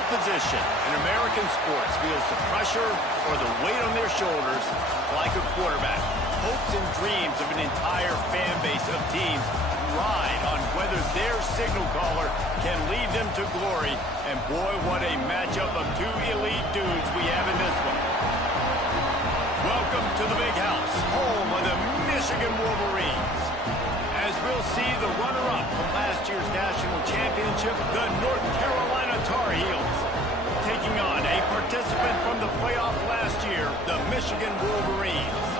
field position in American sports feels the pressure or the weight on their shoulders like a quarterback. Hopes and dreams of an entire fan base of teams ride on whether their signal caller can lead them to glory. And boy, what a matchup of two elite dudes we have in this one. Welcome to the Big House, home of the Michigan Wolverines. As we'll see the runner-up from last year's national championship, the North Carolina Tar Heels, taking on a participant from the playoff last year, the Michigan Wolverines.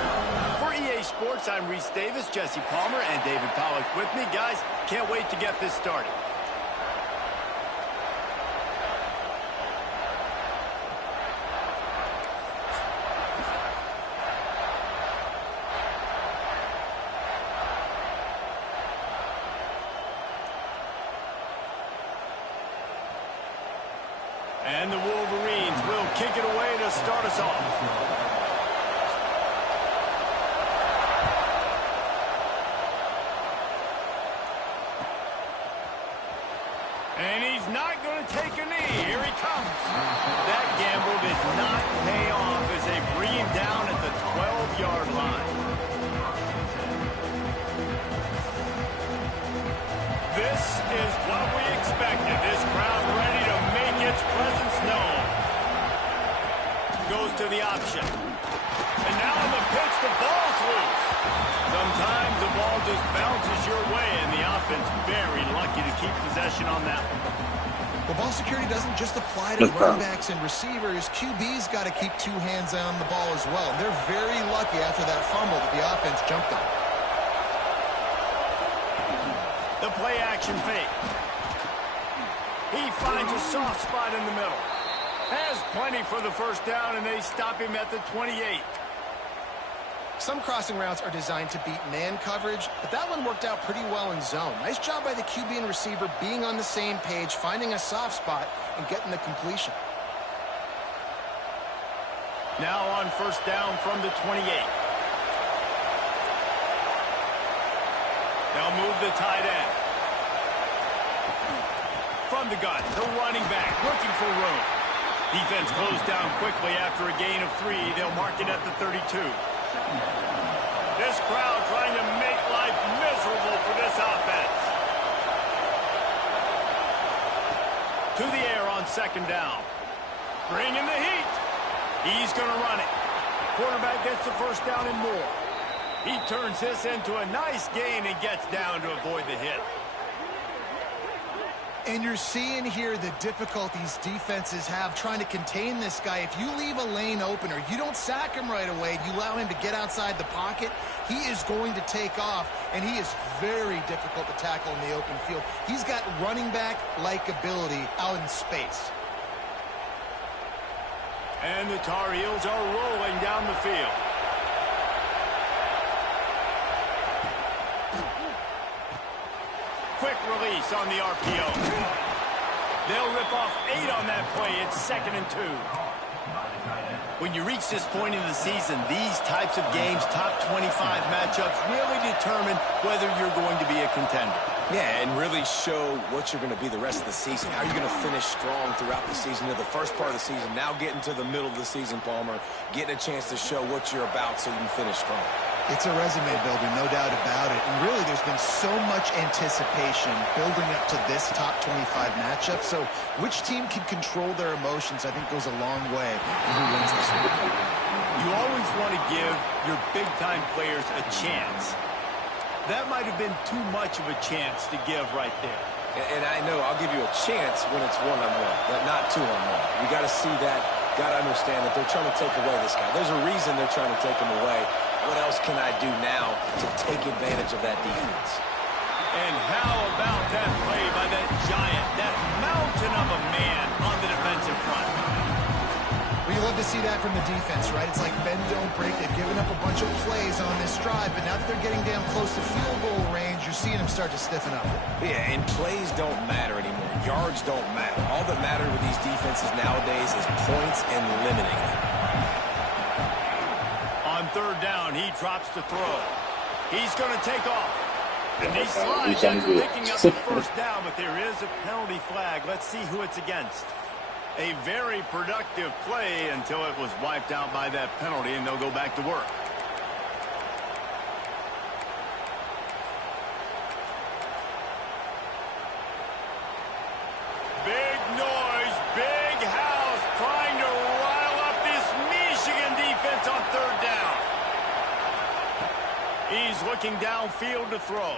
For EA Sports, I'm Reese Davis, Jesse Palmer, and David Pollack with me. Guys, can't wait to get this started. And the Wolverines will kick it away to start us off. And he's not going to take a knee. Here he comes. That gamble did not pay off as they bring him down at the 12-yard line. This is what we expected. This crowd ready to make its presence known. Goes to the option. And now on the pitch, the ball's loose. Sometimes the ball just bounces your way, and the offense very lucky to keep possession on that one. Well, ball security doesn't just apply to running backs and receivers. QB's got to keep two hands on the ball as well. They're very lucky after that fumble that the offense jumped on. The play-action fake. He finds a soft spot in the middle. Has plenty for the first down, and they stop him at the 28. Some crossing routes are designed to beat man coverage, but that one worked out pretty well in zone. Nice job by the QB and receiver being on the same page, finding a soft spot, and getting the completion. Now on first down from the 28. They'll move the tight end. From the gun, the running back looking for room. Defense closed down quickly after a gain of 3. They'll mark it at the 32. This crowd trying to make life miserable for this offense. To the air on second down. Bringing the heat. He's going to run it. Quarterback gets the first down and more. He turns this into a nice gain and gets down to avoid the hit. And you're seeing here the difficulties defenses have trying to contain this guy. If you leave a lane open or you don't sack him right away, you allow him to get outside the pocket, he is going to take off, and he is very difficult to tackle in the open field. He's got running back-like ability out in space. And the Tar Heels are rolling down the field. Quick release on the RPO. They'll rip off 8 on that play. It's 2nd and 2. When you reach this point in the season, these types of games, top 25 matchups, really determine whether you're going to be a contender. Yeah, and really show what you're going to be the rest of the season. How are you going to finish strong throughout the season, to the first part of the season, now getting to the middle of the season, Palmer, getting a chance to show what you're about so you can finish strong. It's a resume builder, no doubt about it. And really, there's been so much anticipation building up to this top 25 matchup. So which team can control their emotions, I think, goes a long way in who wins this one. You always want to give your big-time players a chance. That might have been too much of a chance to give right there. And I know I'll give you a chance when it's one-on-one, but not two-on-one. You got to see that, got to understand that they're trying to take away this guy. There's a reason they're trying to take him away. What else can I do now to take advantage of that defense? And how about that play by that giant, that mountain of a man on the defensive front? Well, you love to see that from the defense, right? It's like bend, don't break. They've given up a bunch of plays on this drive, but now that they're getting down close to field goal range, you're seeing them start to stiffen up. Yeah, and plays don't matter anymore. Yards don't matter. All that matters with these defenses nowadays is points and limiting them. On third down, he drops to throw. He's going to take off. And he slides after picking up the first down, but there is a penalty flag. Let's see who it's against. A very productive play until it was wiped out by that penalty, and they'll go back to work. Big noise, big house, trying to rile up this Michigan defense on third down. He's looking downfield to throw.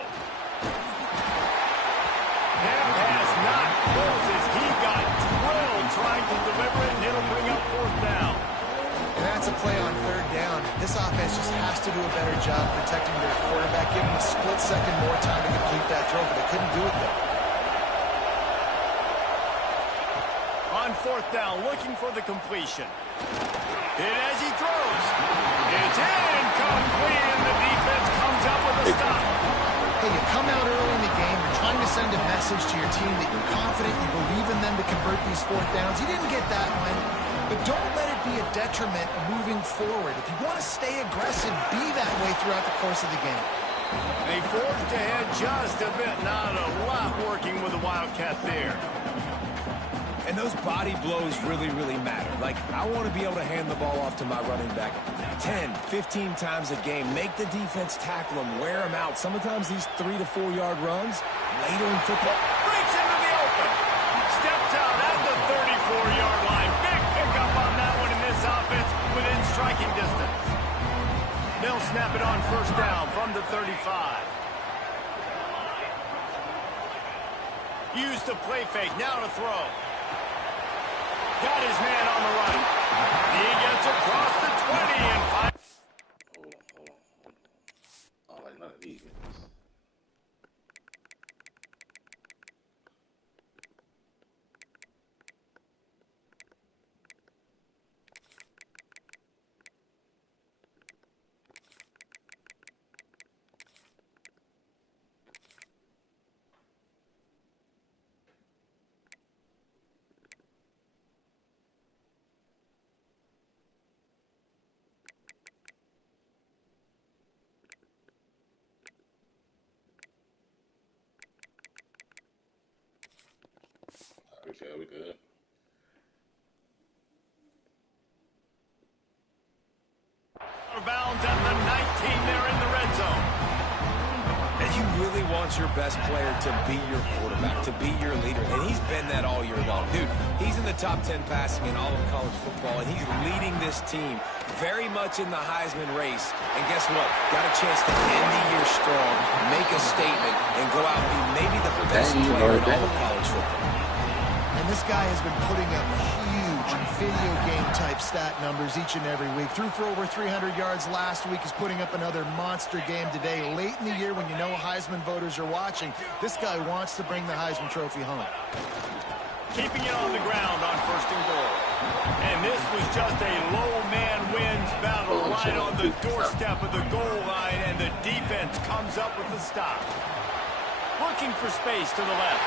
That pass not close as he got drilled trying to deliver it, and it'll bring up fourth down. And that's a play on third down. This offense just has to do a better job protecting their quarterback, give him a split second more time to complete that throw, but they couldn't do it there. On fourth down, looking for the completion. And as he throws, it's incomplete, and the defense comes up with a stop. Hey, you come out early in the game, you're trying to send a message to your team that you're confident, you believe in them to convert these fourth downs. You didn't get that one, but don't let it be a detriment moving forward. If you want to stay aggressive, be that way throughout the course of the game. They forged ahead just a bit, not a lot working with the Wildcat there. And those body blows really, really matter. Like, I want to be able to hand the ball off to my running back 10, 15 times a game. Make the defense tackle them, wear them out. Sometimes these 3 to 4 yard runs later in football. Breaks into the open. Steps out at the 34-yard line. Big pickup on that one in this offense within striking distance. They'll snap it on first down from the 35. Used the play fake. Now to throw. Got his man on the right. He gets across the 20 and 5. Hold on. I don't like none of these guys. Okay, we good. Bounds at the 19 there in the red zone. And you really want your best player to be your quarterback, to be your leader. And he's been that all year long. Dude, he's in the top 10 passing in all of college football, and he's leading this team very much in the Heisman race. And guess what? Got a chance to end the year strong, make a statement, and go out and be maybe the best player in all of college football. And this guy has been putting up huge video game-type stat numbers each and every week. Threw for over 300 yards last week. He's putting up another monster game today. Late in the year when you know Heisman voters are watching, this guy wants to bring the Heisman Trophy home. Keeping it on the ground on first and goal. And this was just a low man wins battle right on the doorstep of the goal line, and the defense comes up with the stop. Looking for space to the left.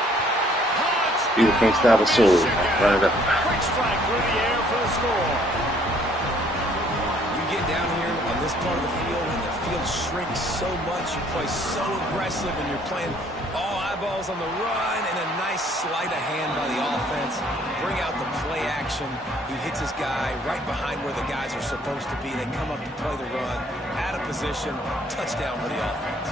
People can't stop a soul. Run it up. Quick strike through the air for the score. You get down here on this part of the field, and the field shrinks so much. You play so aggressive, and you're playing all eyeballs on the run, and a nice sleight of hand by the offense. Bring out the play action. He hits his guy right behind where the guys are supposed to be. They come up to play the run, out of position, touchdown for the offense.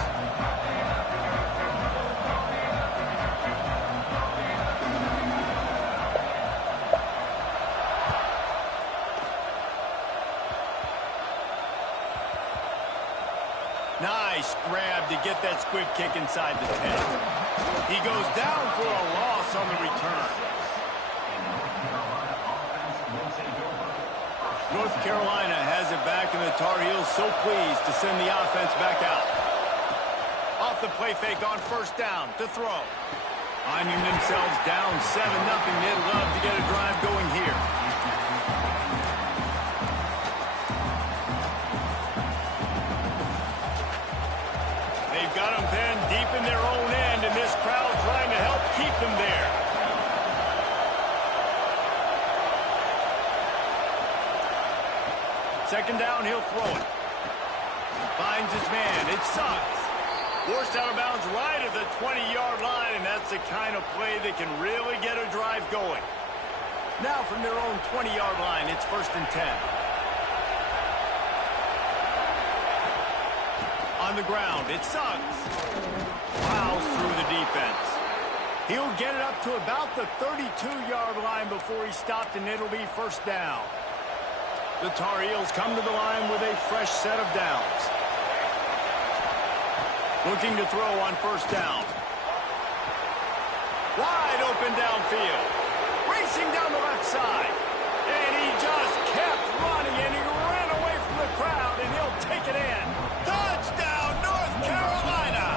Nice grab to get that squib kick inside the 10. He goes down for a loss on the return. North Carolina has it back, and the Tar Heels so pleased to send the offense back out. Off the play fake on first down to throw. Finding themselves down 7-0. They'd love to get a drive going here. Got them then deep in their own end, and this crowd trying to help keep them there. Second down, he'll throw it. Finds his man. It sucks. Forced out of bounds right at the 20-yard line, and that's the kind of play that can really get a drive going. Now from their own 20-yard line, it's 1st and 10. On the ground, it's Suggs. Plows through the defense. He'll get it up to about the 32-yard line before he's stopped, and it'll be 1st down. The Tar Heels come to the line with a fresh set of downs. Looking to throw on 1st down. Wide open downfield. Racing down the left side. And he just kept running, and he ran away from the crowd, and he'll take it in. Touchdown, North Carolina!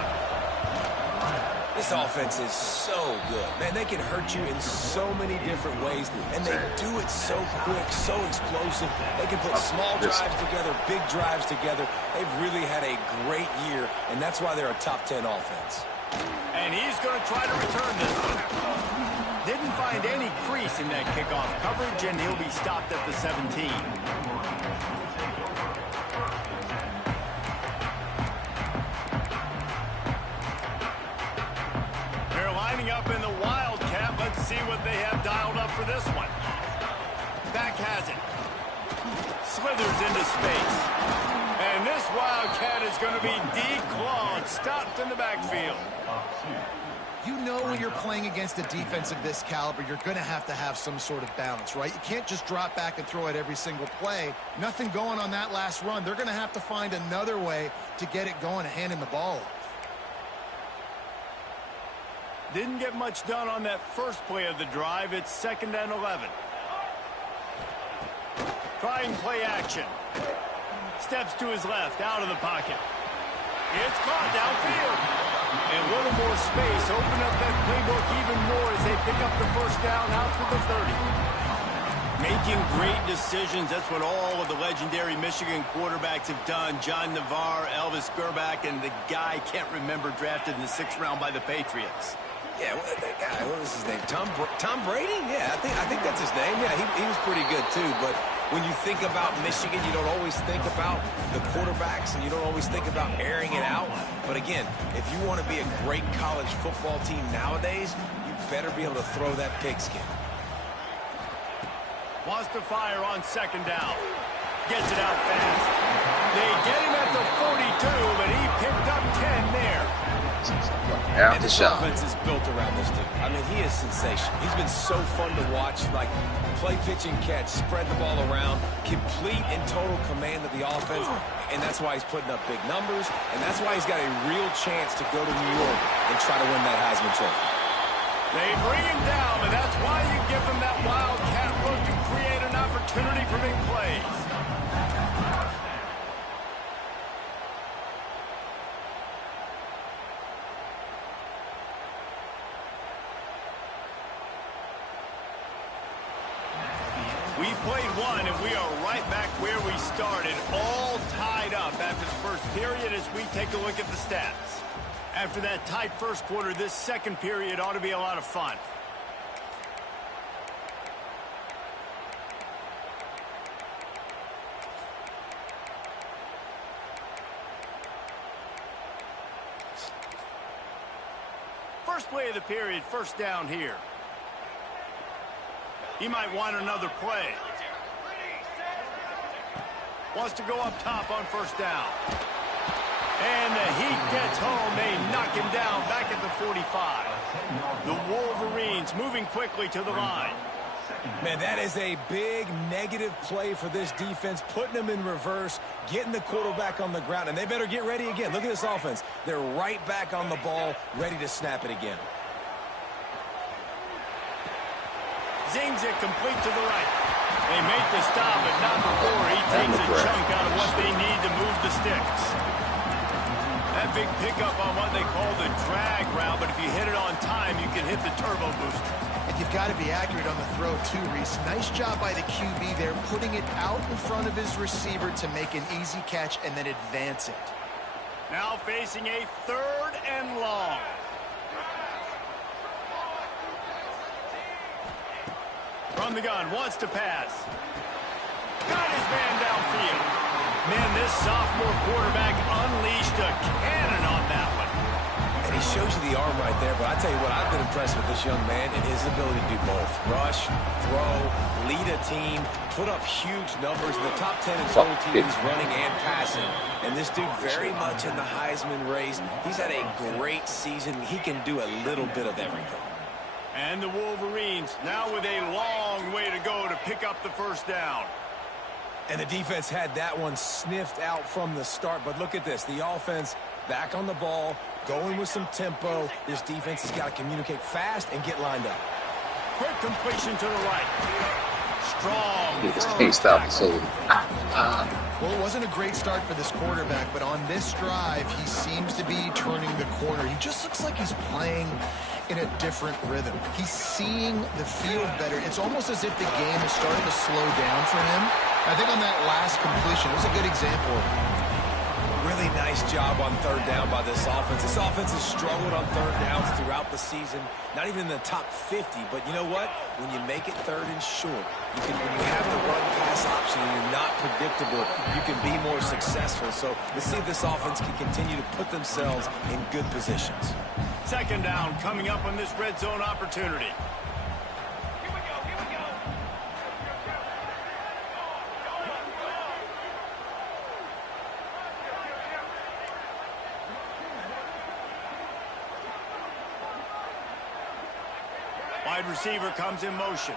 This offense is so good. Man, they can hurt you in so many different ways, and they do it so quick, so explosive. They can put small drives together, big drives together. They've really had a great year, and that's why they're a top 10 offense. And he's going to try to return this one. Didn't find any crease in that kickoff coverage, and he'll be stopped at the 17. They're lining up in the Wildcat. Let's see what they have dialed up for this one. Back has it. Slithers into space. And this Wildcat is going to be declawed, stopped in the backfield. You know when you're playing against a defense of this caliber, you're going to have some sort of balance, right? You can't just drop back and throw it every single play. Nothing going on that last run. They're going to have to find another way to get it going and handing the ball off. Didn't get much done on that first play of the drive. It's 2nd and 11. Trying play action. Steps to his left, out of the pocket. It's caught downfield. And a little more space. Open up that playbook even more as they pick up the 1st down out to the 30. Making great decisions. That's what all of the legendary Michigan quarterbacks have done. John Navarre, Elvis Grbac, and the guy, can't remember, drafted in the 6th round by the Patriots. Yeah, that guy, what was his name? Tom Brady? Yeah, I think that's his name. Yeah, he was pretty good too. But when you think about Michigan, you don't always think about the quarterbacks, and you don't always think about airing it out. But again, if you want to be a great college football team nowadays, you better be able to throw that pigskin. Wants to fire on 2nd down. Gets it out fast. They get him at the 42, but he picked up 10 there. And this offense is built around this dude. I mean, he is sensational. He's been so fun to watch, like play, pitch, and catch, spread the ball around, complete and total command of the offense, and that's why he's putting up big numbers, and that's why he's got a real chance to go to New York and try to win that Heisman Trophy. They bring him down, and that's why you give them that Wildcat look to create an opportunity for big plays. We played one, and we are right back where we started, all tied up after the first period as we take a look at the stats. After that tight first quarter, this second period ought to be a lot of fun. First play of the period, 1st down here. He might want another play. Wants to go up top on 1st down. And the heat gets home. They knock him down back at the 45. The Wolverines moving quickly to the line. Man, that is a big negative play for this defense, putting them in reverse, getting the quarterback on the ground, and they better get ready again. Look at this offense. They're right back on the ball, ready to snap it again. Zings it complete to the right. They make the stop, but not before he takes a chunk out of what they need to move the sticks. That big pickup on what they call the drag route, but if you hit it on time, you can hit the turbo booster. And you've got to be accurate on the throw too, Reese. Nice job by the QB there, putting it out in front of his receiver to make an easy catch and then advance it. Now facing a 3rd and long. From the gun, wants to pass. Got his man downfield. Man, this sophomore quarterback unleashed a cannon on that one. And he shows you the the arm right there, but I tell you what, I've been impressed with this young man and his ability to do both. Rush, throw, lead a team, put up huge numbers in the top 10 in total TDs running and passing. And this dude very much in the Heisman race. He's had a great season. He can do a little bit of everything. And the Wolverines now with a long way to go to pick up the first down. And the defense had that one sniffed out from the start. But look at this. The offense back on the ball, going with some tempo. This defense has got to communicate fast and get lined up. Quick completion to the right. Strong. He just can't stop. So, Well, it wasn't a great start for this quarterback, but on this drive, he seems to be turning the corner. He just looks like he's playing in a different rhythm. He's seeing the field better. It's almost as if the game is starting to slow down for him. I think on that last completion, it was a good example of it. Really nice job on third down by this offense. This offense has struggled on third downs throughout the season. Not even in the top 50, but you know what? When you make it third and short, when you have the run-pass option and you're not predictable, you can be more successful. So let's see if this offense can continue to put themselves in good positions. Second down coming up on this red zone opportunity. Wide receiver comes in motion.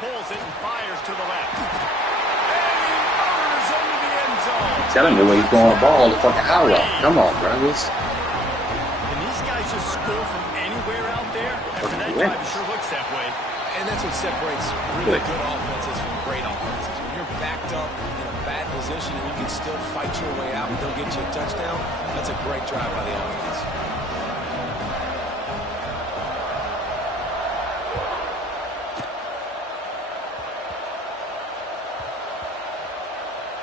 Pulls it and fires to the left. And he murders into the end zone. telling me where he's going to ball the fucking hour. Come on, bro. Can these guys just score from anywhere out there? After that drive, it sure looks that way. And that's what separates really good offenses from great offenses. When you're backed up in a bad position and you can still fight your way out and they'll get you a touchdown, that's a great drive by the offense.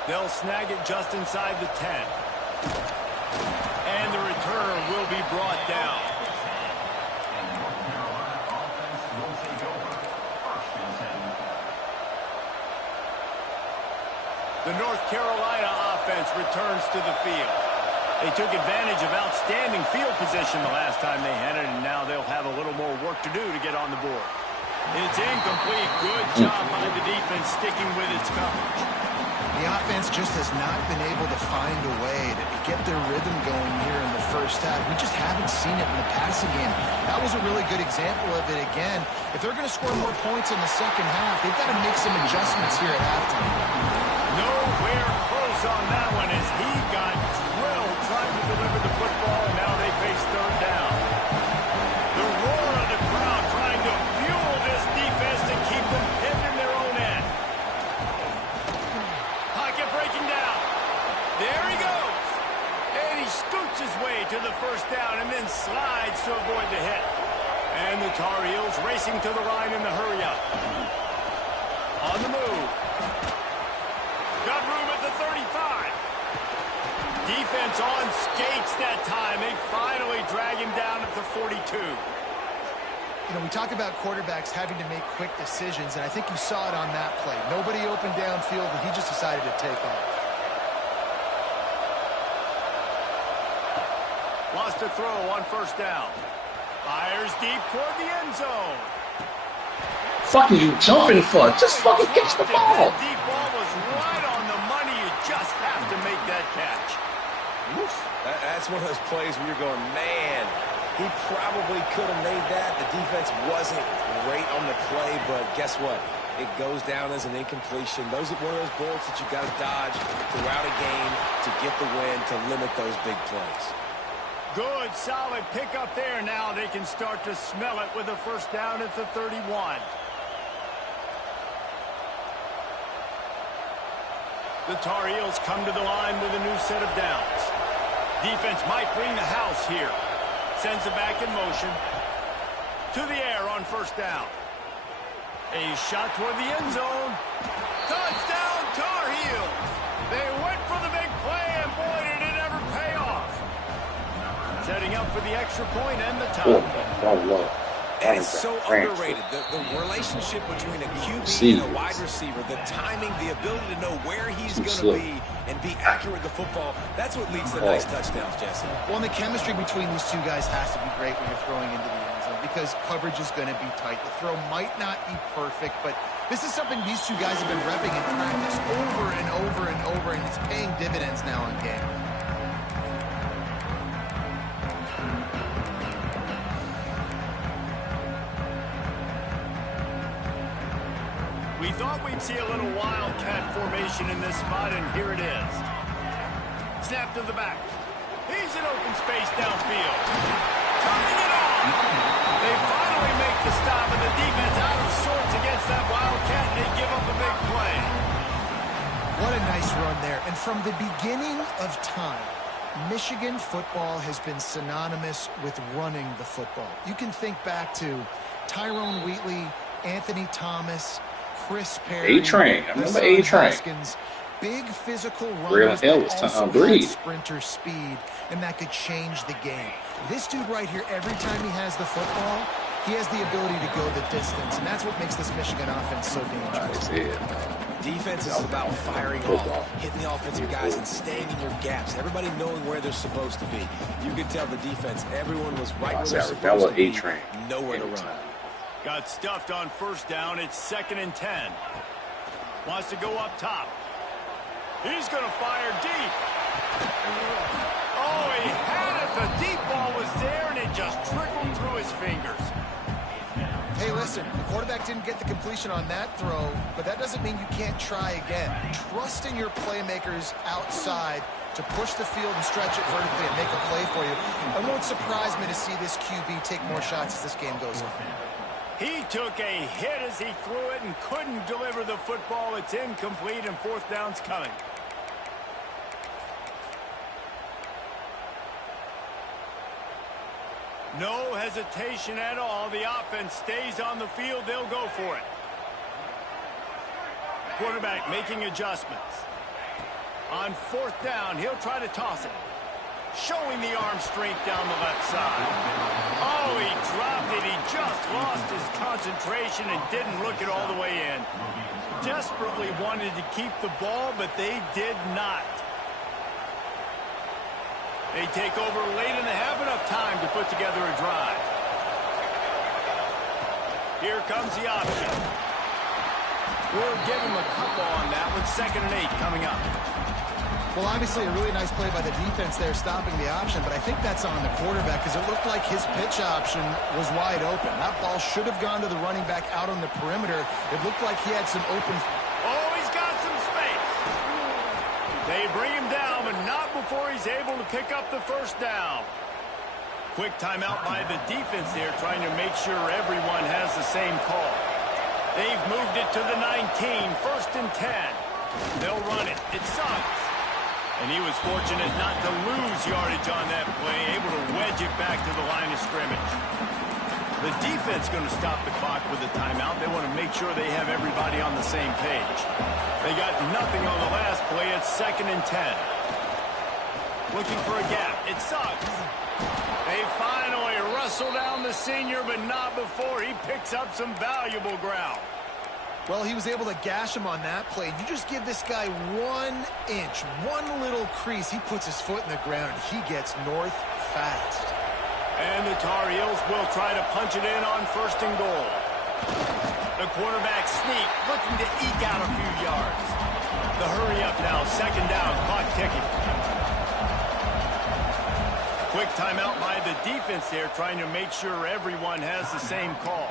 They'll snag it just inside the 10. And the return will be brought down. The North Carolina offense returns to the field. They took advantage of outstanding field position the last time they had it, and now they'll have a little more work to do to get on the board. It's incomplete. Good job by the defense sticking with its coverage. The offense just has not been able to find a way to get their rhythm going here in the first half. We just haven't seen it in the passing game. That was a really good example of it again. If they're going to score more points in the second half, they've got to make some adjustments here at halftime. Nowhere close on that one as he got drilled trying to deliver the football, and now they face third down. The roar of the crowd trying to fuel this defense to keep them pinned in their own end. Pocket breaking down. There he goes. And he scoots his way to the first down and then slides to avoid the hit. And the Tar Heels racing to the line in the hurry-up. On the move. Got room at the 35. Defense on skates that time. They finally drag him down at the 42. You know, we talk about quarterbacks having to make quick decisions, and I think you saw it on that play. Nobody open downfield, and he just decided to take off. Lost a throw on first down. Fires deep toward the end zone. Fuck are you jumping for? Just fucking catch the ball. That deep ball was right on the money. You just have to make that catch. Oof. That's one of those plays where you're going, man, he probably could have made that. The defense wasn't great on the play, but guess what? It goes down as an incompletion. Those are one of those bullets that you got to dodge throughout a game to get the win, to limit those big plays. Good, solid pickup there. Now they can start to smell it with a first down at the 31. The Tar Heels come to the line with a new set of downs. Defense might bring the house here. Sends it back in motion. To the air on first down. A shot toward the end zone. Touchdown, Tar Heels. They went for the big play, and boy, did it ever pay off. Setting up for the extra point and the tie. Oh, Lord. And it's so underrated. The relationship between a QB and a wide receiver, the timing, the ability to know where he's going to be and be accurate with the football, that's what leads to nice touchdowns, Jesse. Well, and the chemistry between these two guys has to be great when you're throwing into the end zone because coverage is going to be tight. The throw might not be perfect, but this is something these two guys have been repping in practice over and over and over, and it's paying dividends now in game. We thought we'd see a little wildcat formation in this spot, and here it is. Snap to the back. He's in open space downfield. Turning it on. They finally make the stop, and the defense out of sorts against that wildcat, and they give up a big play. What a nice run there. And from the beginning of time, Michigan football has been synonymous with running the football. You can think back to Tyrone Wheatley, Anthony Thomas, Chris Perry, A-Train. I remember A-Train. Big physical runners that also had sprinter speed, and that could change the game. This dude right here, every time he has the football, he has the ability to go the distance, and that's what makes this Michigan offense so dangerous. Defense is about firing off, hitting the offensive guys and staying in your gaps. Everybody knowing where they're supposed to be. You could tell the defense, everyone was right where they're supposed to be, nowhere to run. Got stuffed on first down. It's 2nd and 10. Wants to go up top. He's going to fire deep. Oh, he had it. The deep ball was there, and it just trickled through his fingers. Hey, listen, the quarterback didn't get the completion on that throw, but that doesn't mean you can't try again. Trust in your playmakers outside to push the field and stretch it vertically and make a play for you. It won't surprise me to see this QB take more shots as this game goes on. He took a hit as he threw it and couldn't deliver the football. It's incomplete, and 4th down's coming. No hesitation at all. The offense stays on the field. They'll go for it. Quarterback making adjustments. On 4th down, he'll try to toss it. Showing the arm strength down the left side. Oh, he dropped it. He just lost his concentration and didn't look it all the way in. Desperately wanted to keep the ball, but they did not. They take over late and they have enough time to put together a drive. Here comes the option. We'll give him a couple on that with 2nd and 8 coming up. Well, obviously a really nice play by the defense there stopping the option, but I think that's on the quarterback because it looked like his pitch option was wide open. That ball should have gone to the running back out on the perimeter. It looked like he had some open... Oh, he's got some space. They bring him down, but not before he's able to pick up the 1st down. Quick timeout by the defense there, trying to make sure everyone has the same call. They've moved it to the 19, 1st and 10. They'll run it. It sucks. And he was fortunate not to lose yardage on that play, able to wedge it back to the line of scrimmage. The defense going to stop the clock with a timeout. They want to make sure they have everybody on the same page. They got nothing on the last play. It's 2nd and 10. Looking for a gap. It sucks. They finally wrestle down the senior, but not before he picks up some valuable ground. Well, he was able to gash him on that play. You just give this guy 1 inch, one little crease. He puts his foot in the ground. He gets north fast. And the Tar Heels will try to punch it in on 1st and goal. The quarterback sneak, looking to eke out a few yards. The hurry up now, 2nd down, clock ticking. Quick timeout by the defense there, trying to make sure everyone has the same call.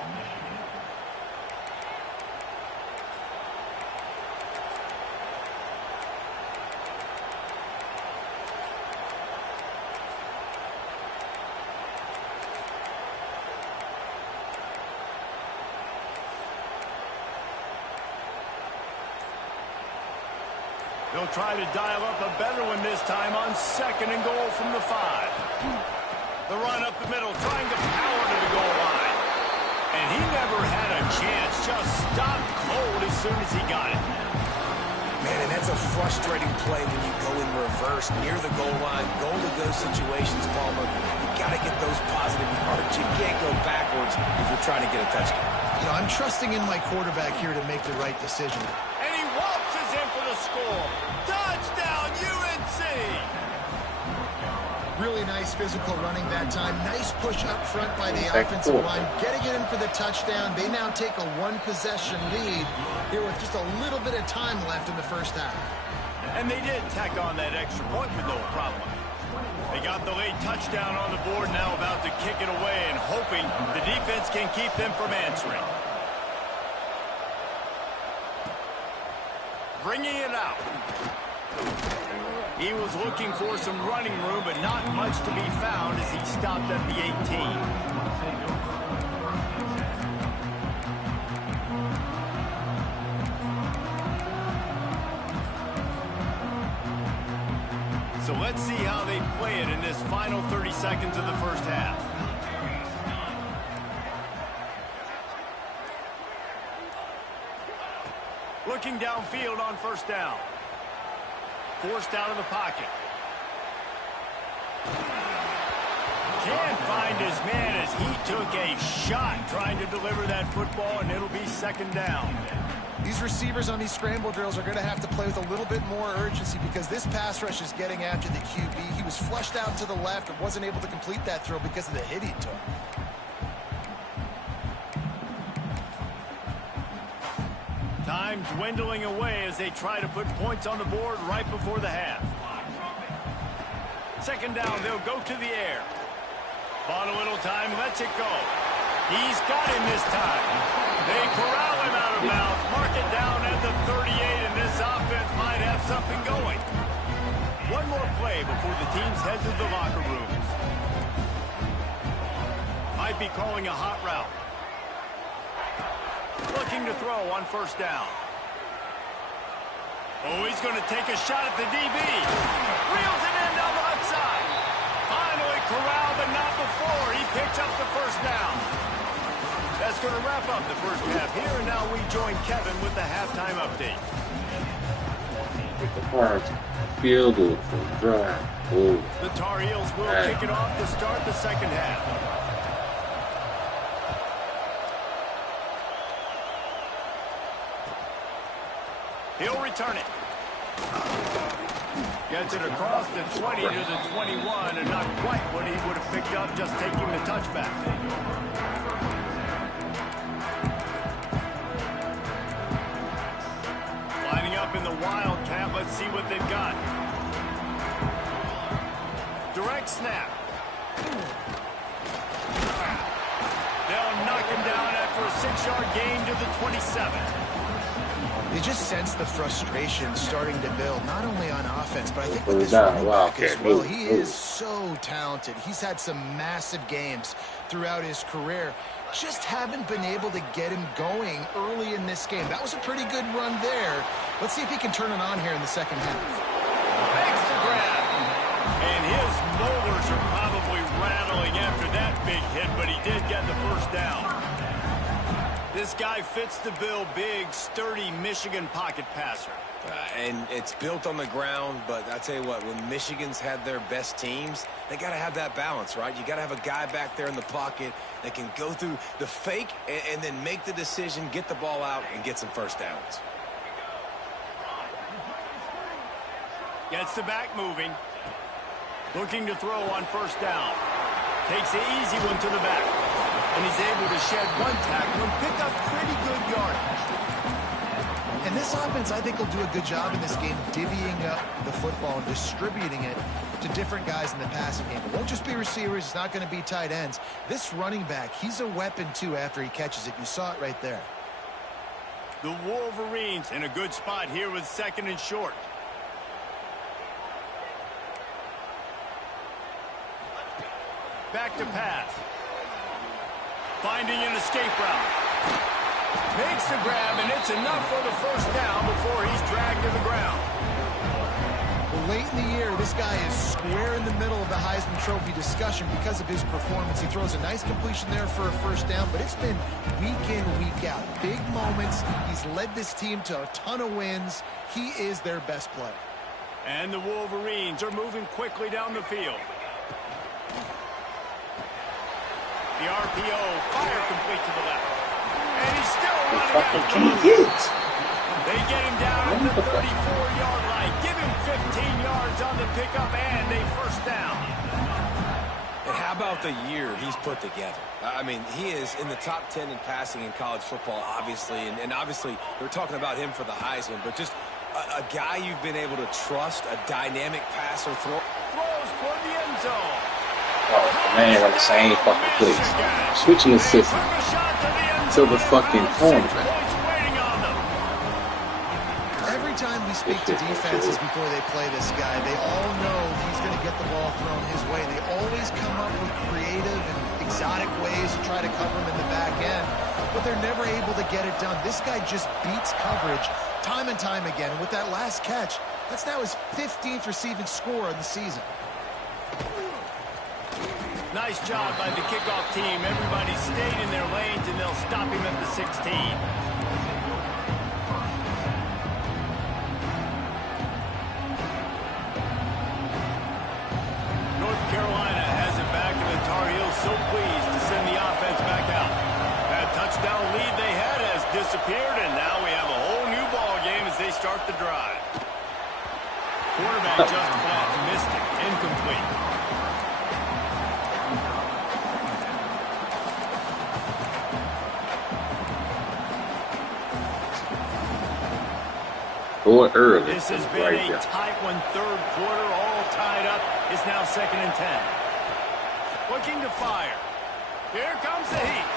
They'll try to dial up a better one this time on 2nd and goal from the 5. The run up the middle, trying to power to the goal line. And he never had a chance, just stopped cold as soon as he got it. Man, and that's a frustrating play when you go in reverse near the goal line. Goal-to-go situations, Palmer. You got to get those positive yards. You can't go backwards if you're trying to get a touchdown. You know, I'm trusting in my quarterback here to make the right decision. And he waltzes in for the score. Touchdown, UNC! Really nice physical running that time. Nice push up front by the offensive line. Getting it in for the touchdown. They now take a one-possession lead here with just a little bit of time left in the first half. And they did tack on that extra point with no problem. They got the late touchdown on the board, now about to kick it away and hoping the defense can keep them from answering. Bringing it out. He was looking for some running room, but not much to be found as he stopped at the 18. So let's see how they play it in this final 30 seconds of the first half. Looking downfield on first down. Forced out of the pocket. Can't find his man as he took a shot trying to deliver that football, and it'll be second down. These receivers on these scramble drills are going to have to play with a little bit more urgency because this pass rush is getting after the QB. He was flushed out to the left and wasn't able to complete that throw because of the hit he took. Time dwindling away as they try to put points on the board right before the half. Second down, they'll go to the air. Bought a little time, lets it go. He's got him this time. They corral him out of bounds, mark it down at the 38, and this offense might have something going. One more play before the teams head to the locker rooms. Might be calling a hot route. Looking to throw on first down. Oh, he's going to take a shot at the DB. Reels it in down the left side. Finally corralled, but not before. He picks up the first down. That's going to wrap up the first half here, and now we join Kevin with the halftime update. Field goal for drive. Oh. The Tar Heels will kick it off to start the second half. He'll return it. Gets it across the 20 to the 21, and not quite what he would have picked up just taking the touchback. Lining up in the Wildcat. Let's see what they've got. Direct snap. They'll knock him down after a 6-yard gain to the 27. You just sense the frustration starting to build, not only on offense, but I think with this running back as well. He is so talented. He's had some massive games throughout his career. Just haven't been able to get him going early in this game. That was a pretty good run there. Let's see if he can turn it on here in the second half. Makes the grab. And his molars are probably rattling after that big hit, but he did get the first down. This guy fits the bill, big, sturdy Michigan pocket passer. And it's built on the ground, but I tell you what, when Michigan's had their best teams, they got to have that balance, right? You got to have a guy back there in the pocket that can go through the fake and then make the decision, get the ball out, and get some first downs. Gets the back moving. Looking to throw on first down. Takes the easy one to the back. And he's able to shed one tackle and pick up pretty good yardage. And this offense, I think, will do a good job in this game divvying up the football and distributing it to different guys in the passing game. It won't just be receivers. It's not going to be tight ends. This running back, he's a weapon, too, after he catches it. You saw it right there. The Wolverines in a good spot here with second and short. Back to pass. Finding an escape route. Makes the grab, and it's enough for the first down before he's dragged to the ground. late in the year, this guy is square in the middle of the Heisman Trophy discussion because of his performance. He throws a nice completion there for a first down, but it's been week in, week out. Big moments. He's led this team to a ton of wins. He is their best player. And the Wolverines are moving quickly down the field. The RPO, fire complete to the left. And he's still running out. They get him down at the 34-yard line. Give him 15 yards on the pickup and a first down. And how about the year he's put together? I mean, he is in the top 10 in passing in college football, obviously. And obviously, we're talking about him for the Heisman. But just a guy you've been able to trust, a dynamic passer. Throws toward the end zone. Oh, man, like the same fucking place. Switching the system to the fucking cornerback. Every time we speak to defenses before they play this guy, they all know he's going to get the ball thrown his way. They always come up with creative and exotic ways to try to cover him in the back end, but they're never able to get it done. This guy just beats coverage time and time again. And with that last catch, that's now his 15th receiving score in the season. Nice job by the kickoff team. Everybody stayed in their lanes, and they'll stop him at the 16. North Carolina has it back, and the Tar Heels so pleased to send the offense back out. That touchdown lead they had has disappeared, and now we have a whole new ball game as they start the drive. Quarterback just flat missed it. Incomplete. Or early. This has been right a tight one, third quarter, all tied up. It's now 2nd and 10. Looking to fire. Here comes the heat.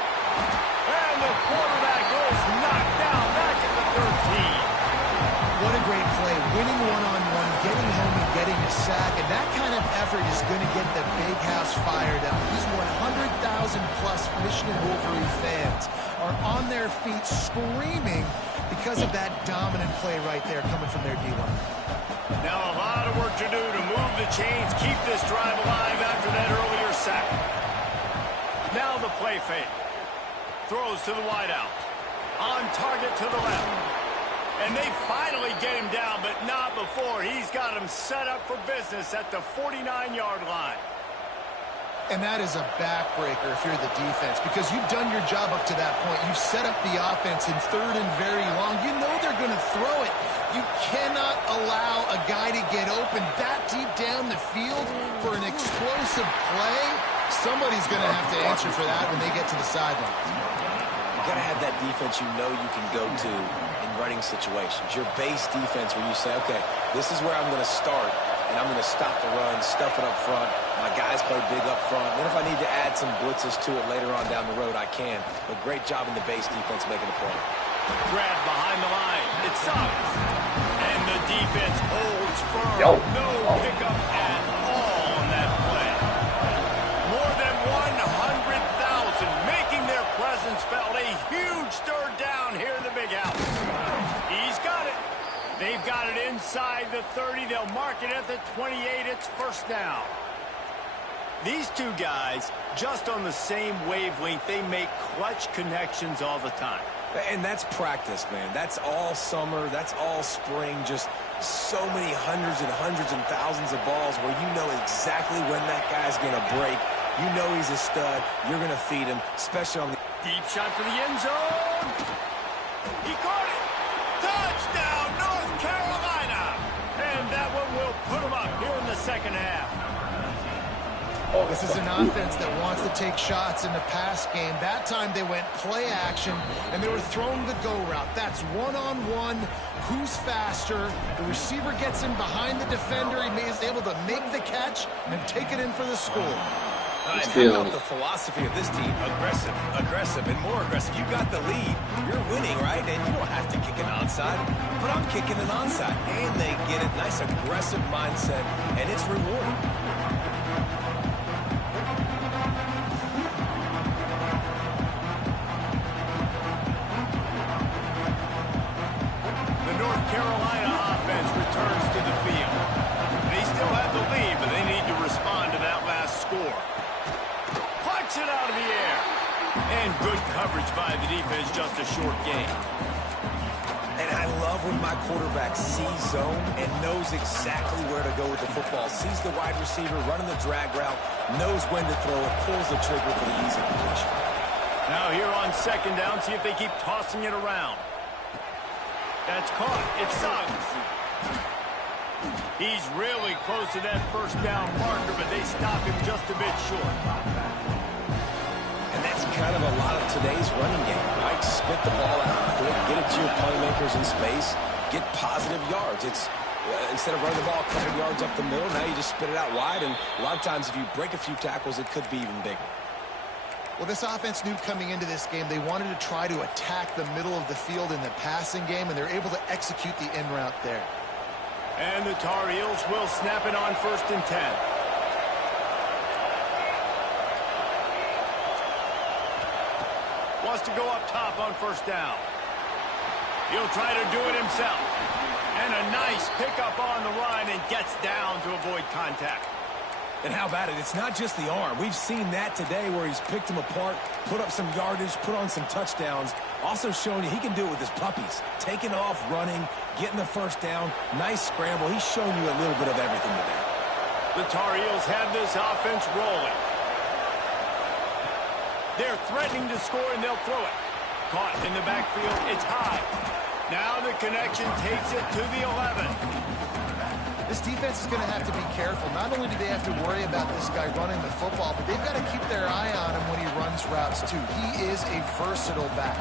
And the quarterback goes knocked down back at the 13. What a great play. Winning one-on-one, getting home and getting a sack. And that kind of effort is going to get the big house fired up. These 100,000-plus Michigan Wolverine fans are on their feet screaming because of that dominant play right there coming from their D-line. Now a lot of work to do to move the chains, keep this drive alive after that earlier sack. Now the play fake. Throws to the wideout. On target to the left. And they finally get him down, but not before. He's got him set up for business at the 49-yard line. And that is a backbreaker if you're the defense, because you've done your job up to that point. You've set up the offense in 3rd and very long. You know they're going to throw it. You cannot allow a guy to get open that deep down the field for an explosive play. Somebody's going to have to answer for that when they get to the sideline. You got to have that defense you know you can go to in running situations. Your base defense where you say, okay, this is where I'm going to start, and I'm going to stop the run, stuff it up front. My guys play big up front. Then if I need to add some blitzes to it later on down the road, I can. But great job in the base defense making a play. Grab behind the line. It's Suggs. And the defense holds firm. No pickup at all on that play. More than 100,000 making their presence felt. A huge third down here in the big house. He's got it. They've got it inside the 30. They'll mark it at the 28. It's first down. These two guys, just on the same wavelength, they make clutch connections all the time. And that's practice, man. That's all summer. That's all spring. Just so many hundreds and thousands of balls where you know exactly when that guy's going to break. You know he's a stud. You're going to feed him, especially on the... Deep shot for the end zone. He caught it. Touchdown, North Carolina. And that one will put him up here in the second half. This is an offense that wants to take shots in the pass game. That time they went play action, and they were throwing the go route. That's one-on-one. Who's faster? The receiver gets in behind the defender. He is able to make the catch and take it in for the score. And how about the philosophy of this team? Aggressive, aggressive, and more aggressive. You got the lead. You're winning, right? And you don't have to kick an onside. But I'm kicking an onside. And they get it. Nice aggressive mindset, and it's rewarding. The North Carolina offense returns to the field. buy the defense just a short gain. And I love when my quarterback sees zone and knows exactly where to go with the football. Sees the wide receiver running the drag route, knows when to throw it, pulls the trigger for the easy completion. Now here on second down, see if they keep tossing it around. That's caught. It's Suggs. He's really close to that first down marker, but they stop him just a bit short. And that's kind of a lot of today's running game, right? Spit the ball out quick, get it to your playmakers in space, get positive yards. It's instead of running the ball a couple yards up the middle, now you just spit it out wide, and a lot of times if you break a few tackles, it could be even bigger. Well, this offense knew coming into this game they wanted to try to attack the middle of the field in the passing game, and they're able to execute the in route there. And the Tar Heels will snap it on 1st and 10. Wants to go up top on 1st down. He'll try to do it himself. And a nice pickup on the run and gets down to avoid contact. And how about it? It's not just the arm. We've seen that today where he's picked them apart, put up some yardage, put on some touchdowns. Also showing you he can do it with his puppies. Taking off, running, getting the first down. Nice scramble. He's shown you a little bit of everything today. The Tar Heels have this offense rolling. They're threatening to score, and they'll throw it. Caught in the backfield. It's high. Now the connection takes it to the 11. This defense is going to have to be careful. Not only do they have to worry about this guy running the football, but they've got to keep their eye on him when he runs routes, too. He is a versatile back.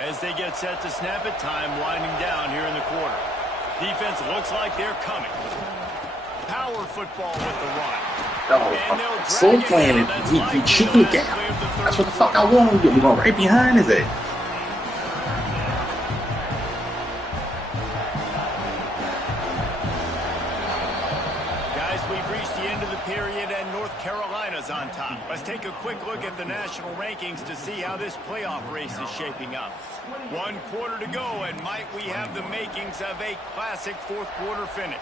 As they get set to snap it, time winding down here in the quarter. Defense looks like they're coming. Power football with the run. Oh, soul playing it. He cheating the gap. That's what the fuck I want him to do. We're going right behind his head. Guys, we've reached the end of the period, and North Carolina's on top. Let's take a quick look at the national rankings to see how this playoff race is shaping up. 1 quarter to go, and might we have the makings of a classic fourth quarter finish.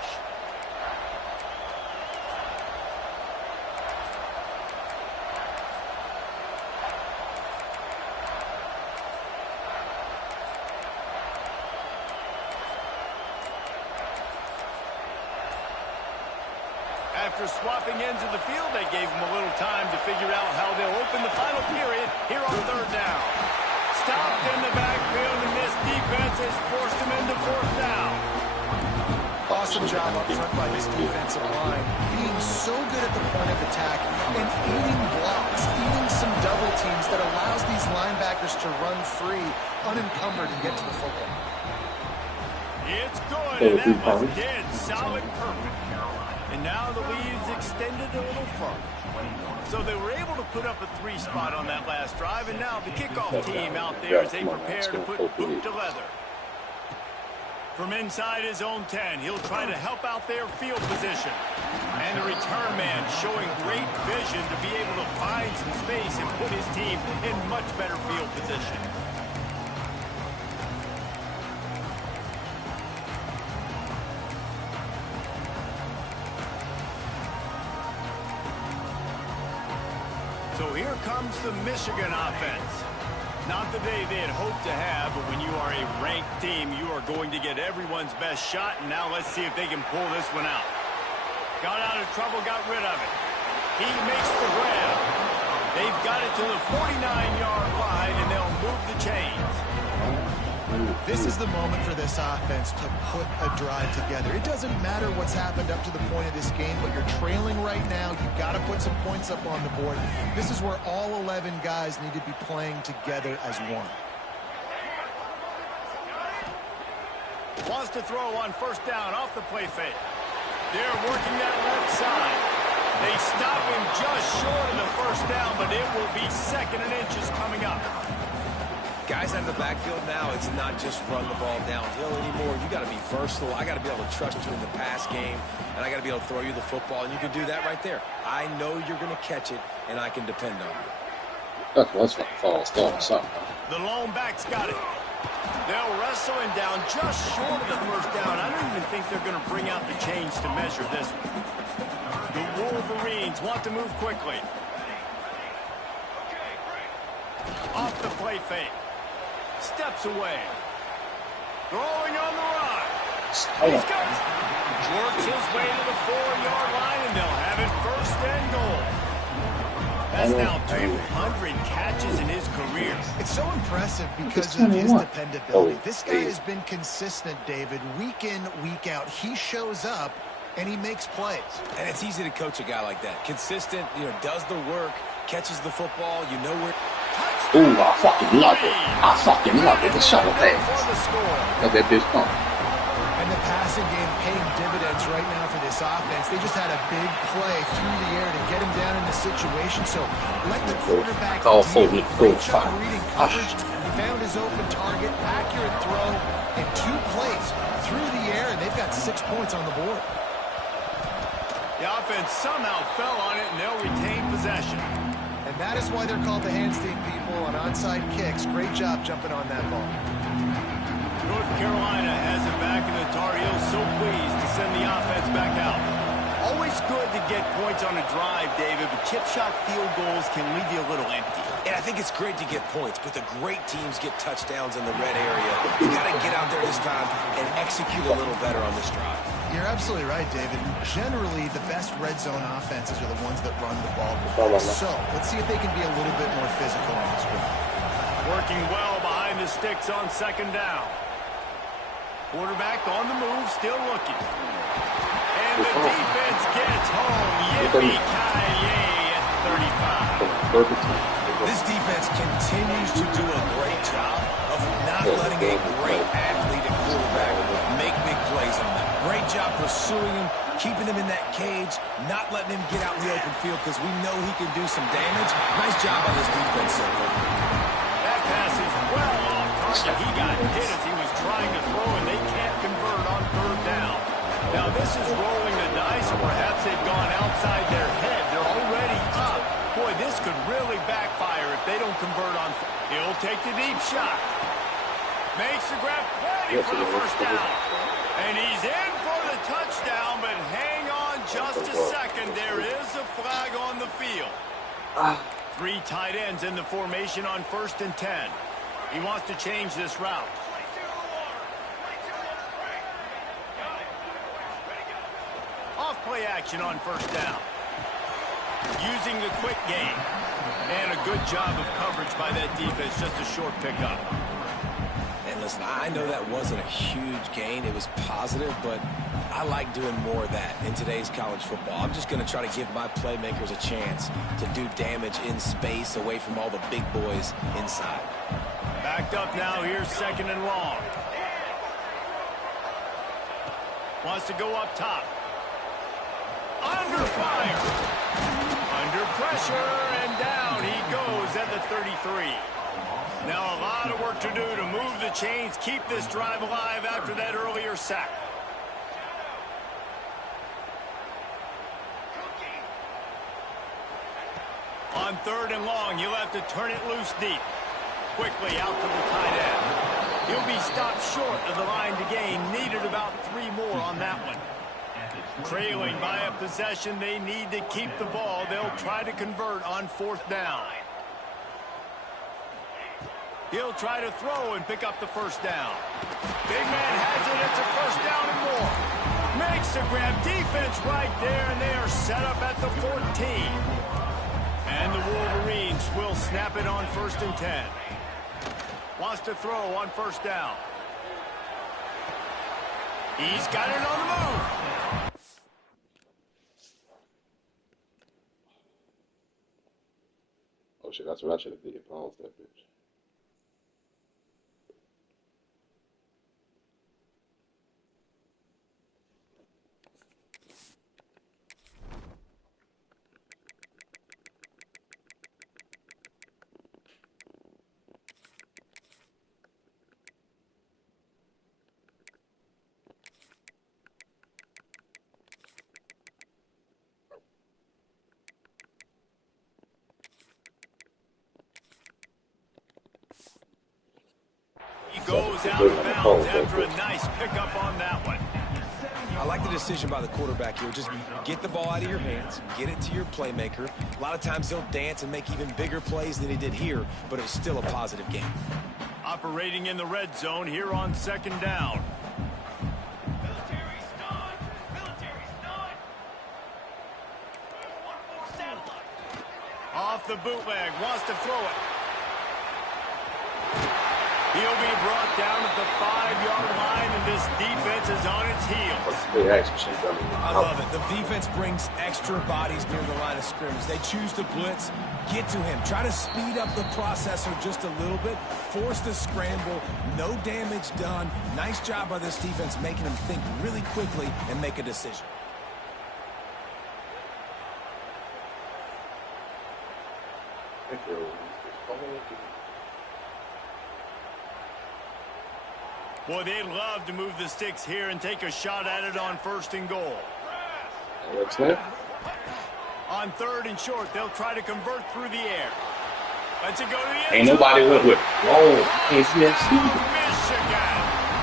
After swapping ends of the field, they gave them a little time to figure out how they'll open the final period here on 3rd down. Stopped in the backfield, and this defense has forced them into 4th down. Awesome job up front by this defensive line, being so good at the point of attack and eating blocks, eating some double teams that allows these linebackers to run free, unencumbered, and get to the football. It's good, and that was dead solid perfect. And now the lead's extended a little further. So they were able to put up a 3 spot on that last drive, and now the kickoff team out there as they prepare to put boot to leather. From inside his own 10, he'll try to help out their field position. And the return man showing great vision to be able to find some space and put his team in much better field position. So here comes the Michigan offense. Not the day they had hoped to have, but when you are a ranked team, you are going to get everyone's best shot, and now let's see if they can pull this one out. Got out of trouble, got rid of it. He makes the grab. They've got it to the 49-yard line, and they'll move the chains. This is the moment for this offense to put a drive together. It doesn't matter what's happened up to the point of this game, but you're trailing right now. You've got to put some points up on the board. This is where all 11 guys need to be playing together as one. Wants to throw on 1st down off the play fake. They're working that left side. They stop him just short of the 1st down, but it will be 2nd and inches coming up. Guys out of the backfield now, it's not just run the ball downhill anymore. You got to be versatile. I got to be able to trust you in the pass game, and I got to be able to throw you the football, and you can do that right there. I know you're going to catch it, and I can depend on you. That's false start or something. The lone back's got it. They'll wrestle him down just short of the first down. I don't even think they're going to bring out the chains to measure this one. The Wolverines want to move quickly. Off the play fake. Steps away. Throwing on the run. He's got it. Works his way to the 4-yard line, and they'll have it first and goal. That's now 200 catches in his career. It's so impressive because of his dependability. This guy has been consistent, David, week in, week out. He shows up, and he makes plays. And it's easy to coach a guy like that. Consistent, does the work, catches the football, you know where... Ooh, I fucking love it. I fucking love it. The shuttle pass. Let that bitch come. And the passing game paying dividends right now for this offense. They just had a big play through the air to get him down in the situation. So let the quarterback Great job reading coverage. He found his open target, accurate throw, and 2 plays through the air, and they've got 6 points on the board. The offense somehow fell on it, and they'll retain possession. And that is why they're called the Handstein people on onside kicks. Great job jumping on that ball. North Carolina has it back, and the Tar Heels so pleased to send the offense back out. Always good to get points on a drive, David, but chip shot field goals can leave you a little empty. And I think it's great to get points, but the great teams get touchdowns in the red area. You got to get out there this time and execute a little better on this drive. You're absolutely right, David. Generally, the best red zone offenses are the ones that run the ball. So, let's see if they can be a little bit more physical on this one. Working well behind the sticks on second down. Quarterback on the move, still looking. And the defense gets home. Yippee-ki-yay at 35. This defense continues to do a great job of not letting a great athlete and quarterback make big plays on them. Great job pursuing him, keeping him in that cage, not letting him get out in the open field because we know he can do some damage. Nice job on this defense so far. That pass is well off target. He got hit as he was trying to throw, and they can't convert on third down. Now this is rolling the dice, or perhaps they've gone outside their head. They're already up. Boy, this could really backfire if they don't convert on. He'll take the deep shot. Makes the grab plenty for the first down. And he's in for the touchdown, but hang on just a second. There is a flag on the field. 3 tight ends in the formation on 1st and 10. He wants to change this route. Off-play action on 1st down. Using the quick game. And a good job of coverage by that defense. Just a short pickup. And listen, I know that wasn't a huge gain. It was positive, but I like doing more of that in today's college football. I'm just going to try to give my playmakers a chance to do damage in space away from all the big boys inside. Backed up now. Here's 2nd and long. Wants to go up top. Under fire. Under pressure, and down he goes at the 33. Now a lot of work to do to move the chains, keep this drive alive after that earlier sack. On 3rd and long, you'll have to turn it loose deep. Quickly out to the tight end. He'll be stopped short of the line to gain. Needed about 3 more on that one. Trailing by a possession, they need to keep the ball. They'll try to convert on 4th down. He'll try to throw and pick up the first down. Big man has it. It's a first down and more. Makes the grab. Defense right there, and they are set up at the 14. And the Wolverines will snap it on 1st and 10. Wants to throw on 1st down. He's got it on the move. Oh shit, that's what I should have did. Pause that bitch. goes out of bounds after a nice pickup on that one. I like the decision by the quarterback here. Just get the ball out of your hands, get it to your playmaker. A lot of times he'll dance and make even bigger plays than he did here, but it was still a positive game. Operating in the red zone here on 2nd down. Off the bootleg, wants to throw it. He'll be brought down at the 5-yard line, and this defense is on its heels. I love it. The defense brings extra bodies near the line of scrimmage. They choose to blitz, get to him, try to speed up the processor just a little bit, force the scramble, no damage done. Nice job by this defense making him think really quickly and make a decision. Boy, they'd love to move the sticks here and take a shot at it on 1st and goal. What's that? On 3rd and short, they'll try to convert through the air. Let's it go to the end zone. Ain't nobody went with. Oh, it's Michigan.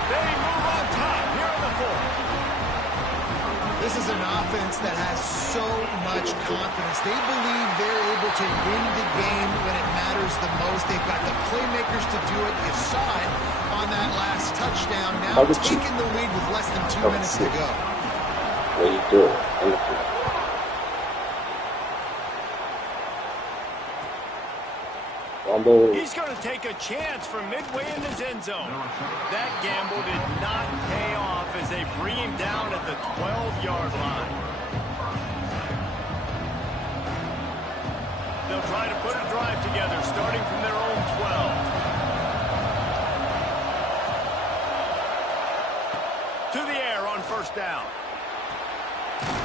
They move on top here in the 4th. This is an offense that has so much confidence. They believe they're able to win the game when it matters the most. They've got the playmakers to do it. You saw it on that last touchdown. Now taking the lead with less than 2 minutes to go. What are you doing? He's going to take a chance from midway in his end zone. That gamble did not pay off as they bring him down at the 12-yard line. They'll try to put a drive together starting from their own 12. To the air on 1st down.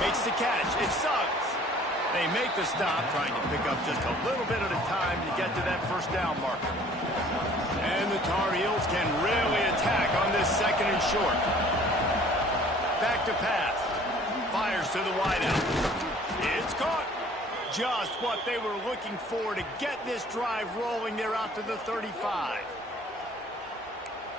Makes the catch. It sucks. They make the stop, trying to pick up just a little bit at a time to get to that 1st down marker. And the Tar Heels can really attack on this 2nd and short. Back to pass. Fires to the wideout. It's caught. Just what they were looking for to get this drive rolling. They're out to the 35.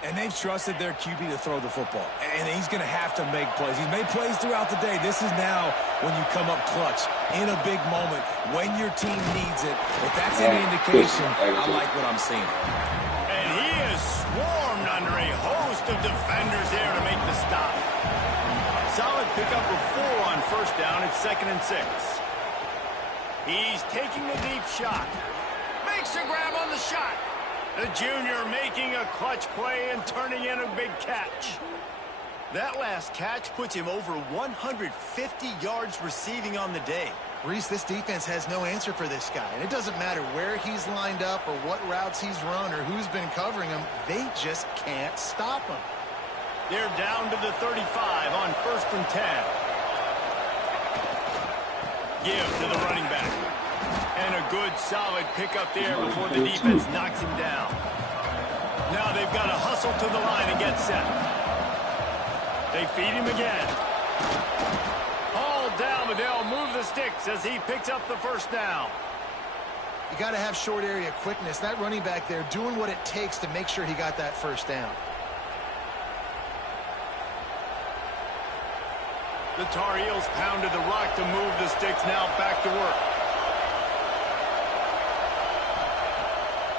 And they've trusted their QB to throw the football. And he's going to have to make plays. He's made plays throughout the day. This is now when you come up clutch in a big moment when your team needs it. If that's any indication, I like what I'm seeing. And he is swarmed under a host of defenders there to make the stop. Solid pickup of 4 on 1st down. It's 2nd and 6. He's taking the deep shot. Makes a grab on the shot. The junior making a clutch play and turning in a big catch. That last catch puts him over 150 yards receiving on the day. Reese, this defense has no answer for this guy. And it doesn't matter where he's lined up or what routes he's run or who's been covering him. They just can't stop him. They're down to the 35 on 1st and 10. Give to the running back. And a good, solid pickup there before the defense knocks him down. Now they've got to hustle to the line and get set. They feed him again. Hauled down, but they'll move the sticks as he picks up the 1st down. You got to have short area quickness. That running back there doing what it takes to make sure he got that 1st down. The Tar Heels pounded the rock to move the sticks. Now back to work.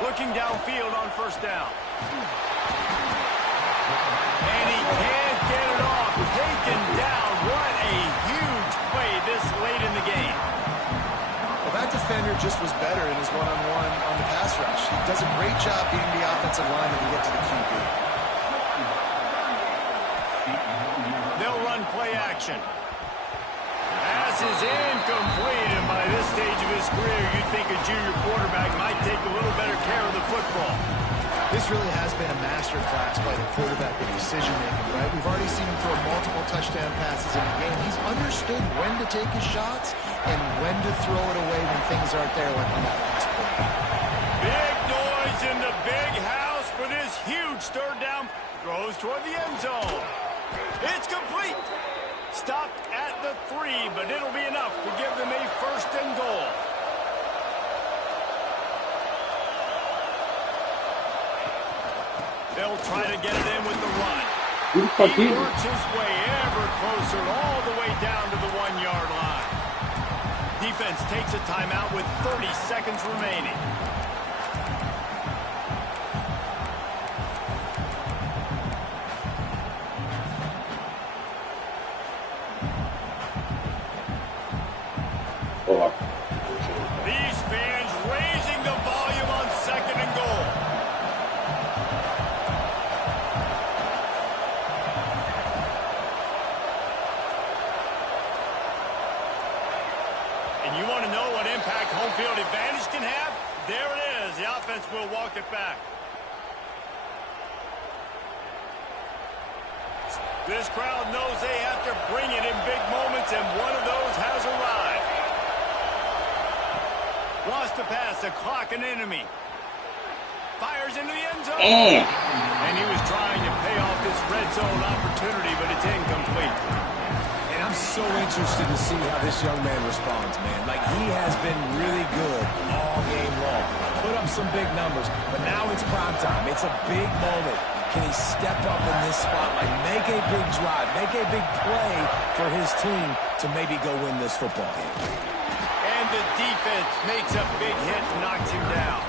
Looking downfield on 1st down. And he can't get it off. Taken down. What a huge play this late in the game. Well, that defender just was better in his one-on-one on the pass rush. He does a great job beating the offensive lineman to get to the QB. They'll run play action. Pass is incomplete, and by this stage of his career, you'd think a junior quarterback might take a little better care of the football. This really has been a masterclass by the quarterback with decision-making, right? We've already seen him throw multiple touchdown passes in the game. He's understood when to take his shots and when to throw it away when things aren't there, like on that last play. Big noise in the big house for this huge 3rd down. Throws toward the end zone. It's complete. Stopped at the 3, but it'll be enough to give them a 1st and goal. They'll try to get it in with the run. Who the fuck He is works his way ever closer all the way down to the 1-yard line. Defense takes a timeout with 30 seconds remaining. Oh, These fans raising the volume on 2nd and goal. And you want to know what impact home field advantage can have? There it is. The offense will walk it back. This crowd knows they have to bring it in big moments, and one of those has arrived. Wants to pass, the clock an enemy. Fires into the end zone. And he was trying to pay off this red zone opportunity, but it's incomplete. And I'm so interested to see how this young man responds, man. Like, he has been really good all game long. Put up some big numbers, but now it's prime time. It's a big moment. Can he step up in this spotlight, make a big drive, make a big play for his team to maybe go win this football game? And the defense makes a big hit and knocks him down.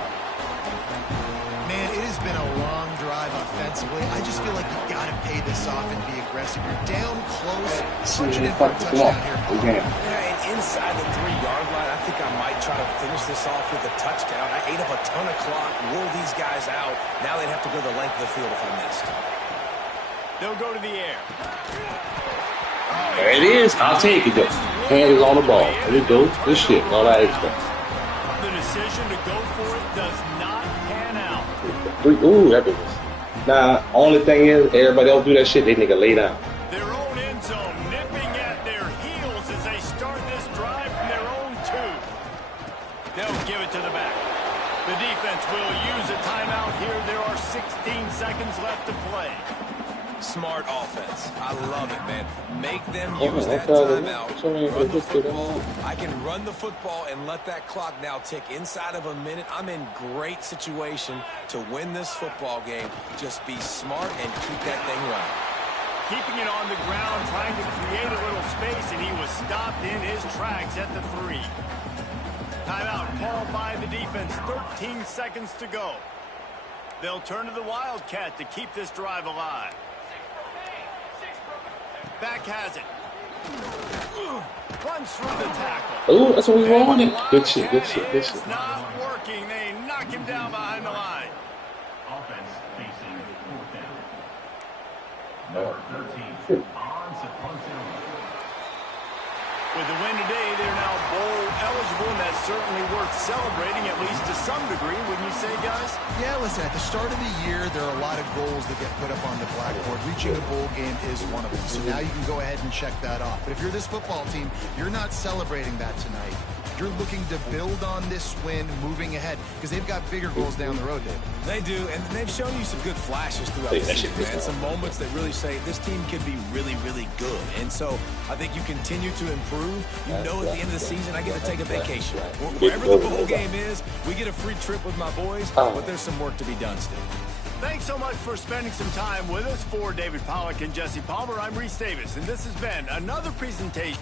Man, it has been a long drive offensively. I just feel like you got to pay this off and be aggressive. You're down close. Punch it in for a touchdown here. Yeah, and inside the 3-yard line, I think I might try to finish this off with a touchdown. I ate up a ton of clock, wore these guys out. Now they'd have to go the length of the field if I missed. They'll go to the air. there it is. I'll take it though. Hand is on the ball. There it goes. Good shit. All that extra. The decision to go for it does not pan out. Ooh, that was. Nah, only thing is, everybody else do that shit, they nigga lay down. Their own end zone nipping at their heels as they start this drive from their own 2. They'll give it to the back. The defense will use a timeout here. There are 16 seconds left to play. Smart offense. I love it, man. Make them use that timeout. Run the football. I can run the football and let that clock now tick inside of a minute. I'm in great situation to win this football game. Just be smart and keep that thing running. Keeping it on the ground, trying to create a little space, and he was stopped in his tracks at the 3. Timeout called by the defense. 13 seconds to go. They'll turn to the Wildcat to keep this drive alive. Back has it. Runs through the tackle. Oh, that's what we wanted. Good shit, good shit, good shit. It's not working. They knock him down behind the line. Offense facing 4th down. Number 13 on Saponte. With the win today, they're now bowl eligible, and that's certainly worth celebrating, at least to some degree, wouldn't you say, guys? Yeah, listen, at the start of the year, there are a lot of goals that get put up on the blackboard. Reaching a bowl game is one of them. So now you can go ahead and check that off. But if you're this football team, you're not celebrating that tonight. You're looking to build on this win moving ahead because they've got bigger goals down the road, Dave. They do, and they've shown you some good flashes throughout the season, man. Some moments that really say this team can be really, really good. And so I think you continue to improve. You know at the end of the season, I get to take a vacation. Wherever the bowl game is, we get a free trip with my boys, but there's some work to be done still. Thanks so much for spending some time with us. For David Pollack and Jesse Palmer, I'm Reese Davis, and this has been another presentation.